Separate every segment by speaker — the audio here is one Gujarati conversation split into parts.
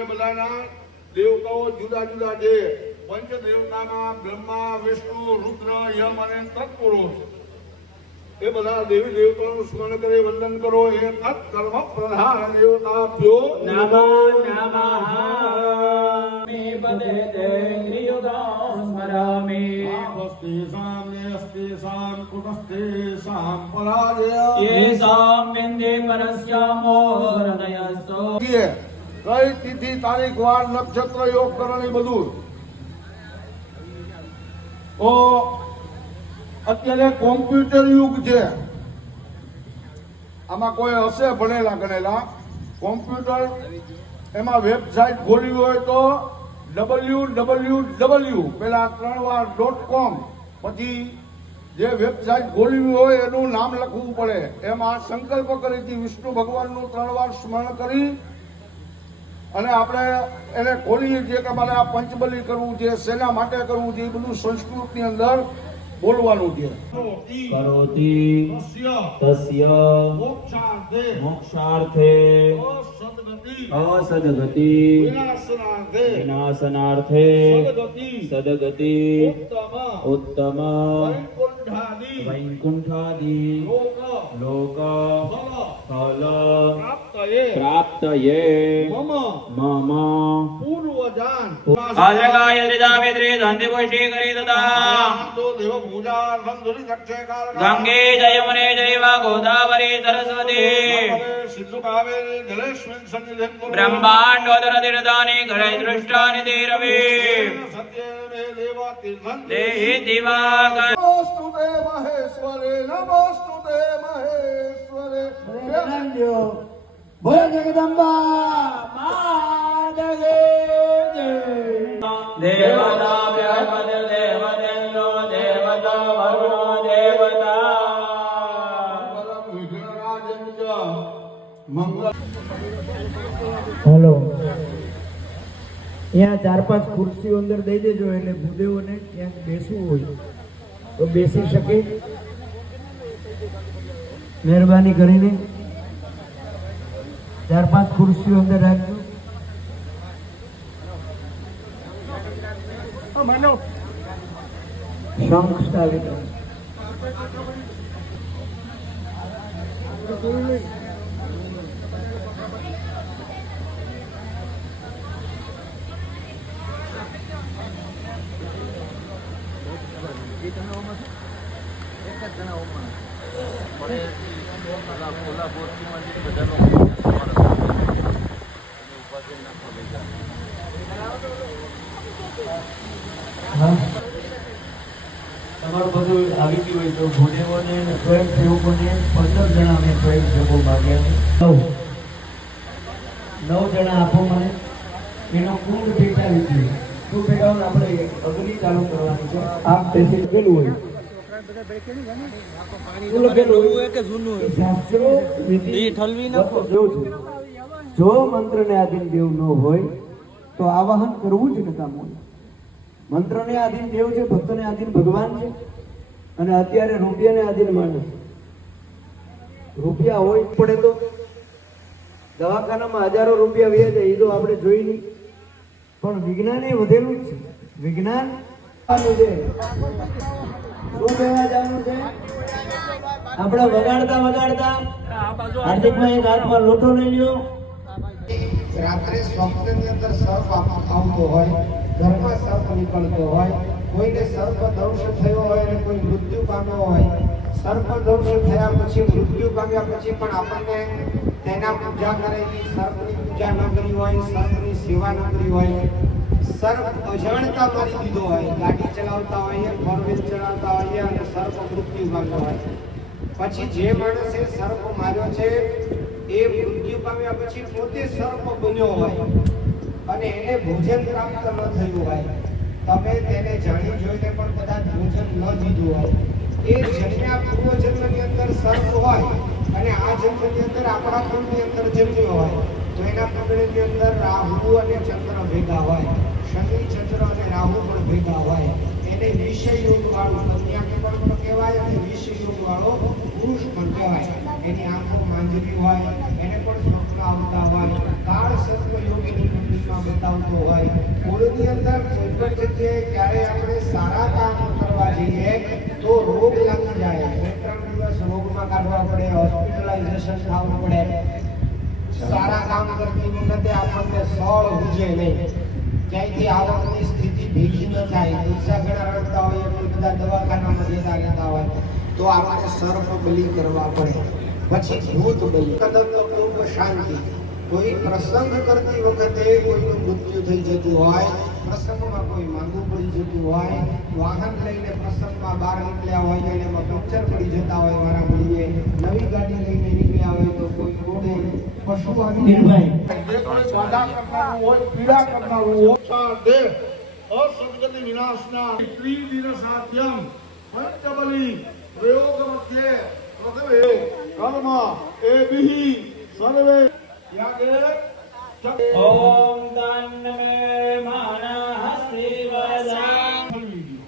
Speaker 1: એ બધાના દેવતાઓ જુદા જુદા છે. પંચ દેવતામાં બ્રહ્મા વિષ્ણુ રુદ્ર યમ અને તત્પુરુષ એ બધા દેવી દેવતાનું સ્મરણ કરે વંદન કરો. એ તત્ કર્મ પ્રધાન દેવતાભ્યો
Speaker 2: નમો નમઃ મે પદે તેન્દ્રિયુગો સ્મરામે
Speaker 1: અસ્તિ સામ્ય અસ્તે સામ કુટસ્તે સામ પરાજય
Speaker 2: યેસાં વિંદે પરસ્યામો હૃદયસ્તો.
Speaker 1: કઈ તિથિ તારીખ વાર નક્ષત્ર યોગ કરણ એ બધું તો અત્યારે કોમ્પ્યુટર યુગ છે. આમાં કોઈ હશે ભણેલા ગણેલા. કોમ્પ્યુટર એમાં વેબસાઇટ ખોલવી હોય તો ડબલ્યુ ડબલ્યુ ડબલ્યુ પેલા ત્રણ વાર ડોટ કોમ પછી જે વેબસાઇટ ખોલવી હોય એનું નામ લખવું પડે. એમાં સંકલ્પ કરી હતી વિષ્ણુ ભગવાનનું ત્રણ વાર સ્મરણ કરી. અને આપણે એને ખોલી જે કે મારે આ પંચબલી કરવું છે સેના માટે કરવું છે એ બધું સંસ્કૃતની અંદર બોલવાનું છે.
Speaker 2: કરોતિ
Speaker 1: તસ્ય
Speaker 2: તસ્ય
Speaker 1: મોક્ષાર્થે
Speaker 2: મોક્ષાર્થે
Speaker 1: અસદગતિ વિનાશનાર્થે સદગતિ
Speaker 2: સદગતિ
Speaker 1: ઉત્તમ
Speaker 2: ઉત્તમ
Speaker 1: વૈકુંઠાદિ
Speaker 2: વૈકુંઠાદિ
Speaker 1: લોક प्राप्तये मम।
Speaker 2: मम। पूर्वजान्। आजगाय रिदावेद्रे धन्दिपुष्टे
Speaker 1: करीतदा तो देव गंगे
Speaker 2: गोदावरी सरस्वती। ब्रह्मांडो कावेरी जलेस्मिन्
Speaker 1: सन्निधिं कुरु। ब्रह्माण्डोदर दिर्दानि
Speaker 2: घरे देहि
Speaker 1: नमोस्तु महेश्वरे नमोस्तु महेश्वरे।
Speaker 3: બોલો જગદંબા માદગે
Speaker 2: દેવતા બ્રહ્મદ દેવદેન્દ્રો દેવતા વરુણો દેવતા.
Speaker 1: પરમ વિઘ્નરાજન ચ મંગલ
Speaker 3: હેલો. ત્યાં ચાર પાંચ ખુરશીઓ અંદર દઈ દેજો એટલે ભૂદેવોને ક્યાંક બેસવું હોય તો બેસી શકે. મહેરબાની કરીને ચાર પાંચ ખુરશીઓ અંદર રાખજો શંખ સ્થાપિત કરો. હા તમારું બધું આવી ગયું હોય તો ભૂદેવોને સ્વયંસેવકોને પંદર જણા અમે જગો માગ્યા નવ. નવ જણા આપો મને. એનો કુંડ ભેટાવી દઈએ કુંડ ભેટાવું આપણે અગ્નિ ચાલુ કરવાની છે. આપ શું લખેલું હોય? જો મંત્રને આધીન દેવ ન હોય તો આવાહન કરવું જ નકામ હોય. મંત્રને આધીન દેવ છે ભક્તને આધીન ભગવાન છે. અને અત્યારે રૂપિયાને આધીન માણસ રૂપિયા હોય પડે તો. દવાખાનામાં હજારો રૂપિયા વ્યા જાય એ તો આપણે જોઈ નહીં. પણ વિજ્ઞાન એ વધેલું જ છે. વિજ્ઞાન છે. શું કહેવા જવાનું છે? આપણે વગાડતા વગાડતા હાર્દિકમાં એક હાથમાં લોટો લઈ લ્યો.
Speaker 4: રાત્રે સ્વપ્નની અંદર સર્પ આવતો હોય ઘરમાં સર્પ નીકળતો હોય કોઈને સર્પ દંશ થયો હોય અને કોઈ મૃત્યુ પામ્યો હોય સર્પ દંશ થયા પછી, મૃત્યુ પામ્યા પછી પણ આપણને તેના પૂજા કરેલી સર્પની પૂજા ન કરી હોય, સર્પની સેવા ન કરી હોય, સર્પ અજાણતા મારી દીધો હોય, ગાડી ચલાવતા હોઈએ ફોર વ્હીલ ચલાવતા હોઈએ અને સર્પ મૃત્યુ પામ્યો હોય. પછી જે માણસે સર્પ માર્યો છે, એ મૃત્યુ પામ્યા પછી પોતે સર્પ બન્યો હોય અને એને ભોજન પ્રાપ્ત ન થયું હોય. તમે તેને જાણી જોઈને પણ કદાચ ભોજન ન દીધું હોય. એ જન્મ્યા પૂર્વ જન્મની અંદર સર્પ હોય અને આ જન્મની અંદર આપણા કુળની અંદર જન્મ્યો હોય, તો એના કુંડળીની અંદર રાહુ અને ચંદ્ર ભેગા હોય. શનિ, ચંદ્ર અને રાહુ પણ ભેગા હોય. એને વિષય યોગ વાળો કન્યા પણ કહેવાય અને વિષય યોગ વાળો પુરુષ પણ કહેવાય. એની આંખો માંજરી હોય, એને પણ સ્વપ્ન આવતા હોય. કાળ સર્પ યોગીની કુંડળીમાં બતાવતો હોય. કુળની અંદર કોઈ પણ જગ્યાએ ક્યારે આપણે સારા કામ કરવા જઈએ તો રોગ લાગી જાય. ત્રણ દિવસ રોગમાં કાઢવા પડે, હોસ્પિટલાઇઝેશન થવું પડે. સારા કામ કરતી વખતે આપણને સળ ઉજે નહીં. ક્યાંયથી આવકની સ્થિતિ ભેગી ન થાય. પૈસા ઘણા રડતા હોય, એટલે બધા દવાખાનામાં જતા રહેતા હોય. તો આપણે સર્પ બલિ કરવા પડે. પછી ભૂત બલિ. કદમ તો ખૂબ શાંતિ. કોઈ પ્રસંગ કરતી વખતે કોઈનું મૃત્યુ થઈ જતું હોય પ્રસંગમાં કોઈ માંગુ પડી જતું હોય વાહન લઈને પ્રસંગમાં બહાર નીકળ્યા હોય અને એમાં પંક્ચર પડી જતા હોય મારા મળીએ નવી ગાડી લઈને નીકળ્યા હોય તો કોઈ રોડે પશુ આવી
Speaker 1: હોય પીડા કરનારું હોય સાર દેહ અસદગતિ વિનાશના ત્રિદિનસાધ્યમ પંચબલી પ્રયોગ મધ્યે પ્રથમે કર્મ એભિઃ સર્વે યાગે
Speaker 2: ઓમ દાન મે માનઃ શ્રીવદા
Speaker 1: ખોલવી દ્યો.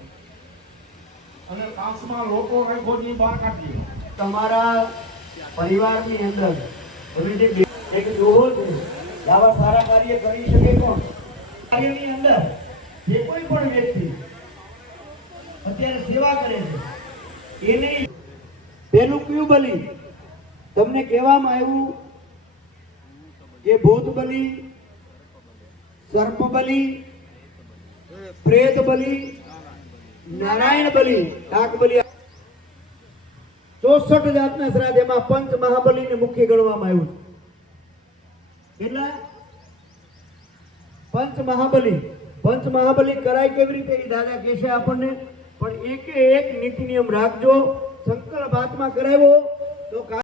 Speaker 1: અને કાચમાં લોકો ની બહાર કાઢીએ.
Speaker 3: તમારા પરિવારની અંદર હવે જે એક જોવો છે, આવા સારા કાર્ય કરી શકે કોણ? કાર્યની અંદર જે કોઈ પણ વ્યક્તિ અત્યારે સેવા કરે છે, એને પેલું કયું બલિ તમને કહેવામાં આવ્યું કે ભૂત બલિ, સર્પ બલિ, પ્રેત બલિ, નારાયણ બલિ ડાક બલિ ચોસઠ જાતના શ્રાદ્ધ એમાં પંચ મહાબલીને મુખ્ય ગણવામાં આવ્યું છે. કેટલા પંચ મહાબલી પંચ મહાબલી કરાય કેવી રીતે દાદા કહેશે આપણને? પણ એકે એક નીતિ નિયમ રાખજો, સંકલ્પ હાથમાં કરાવ્યો, તો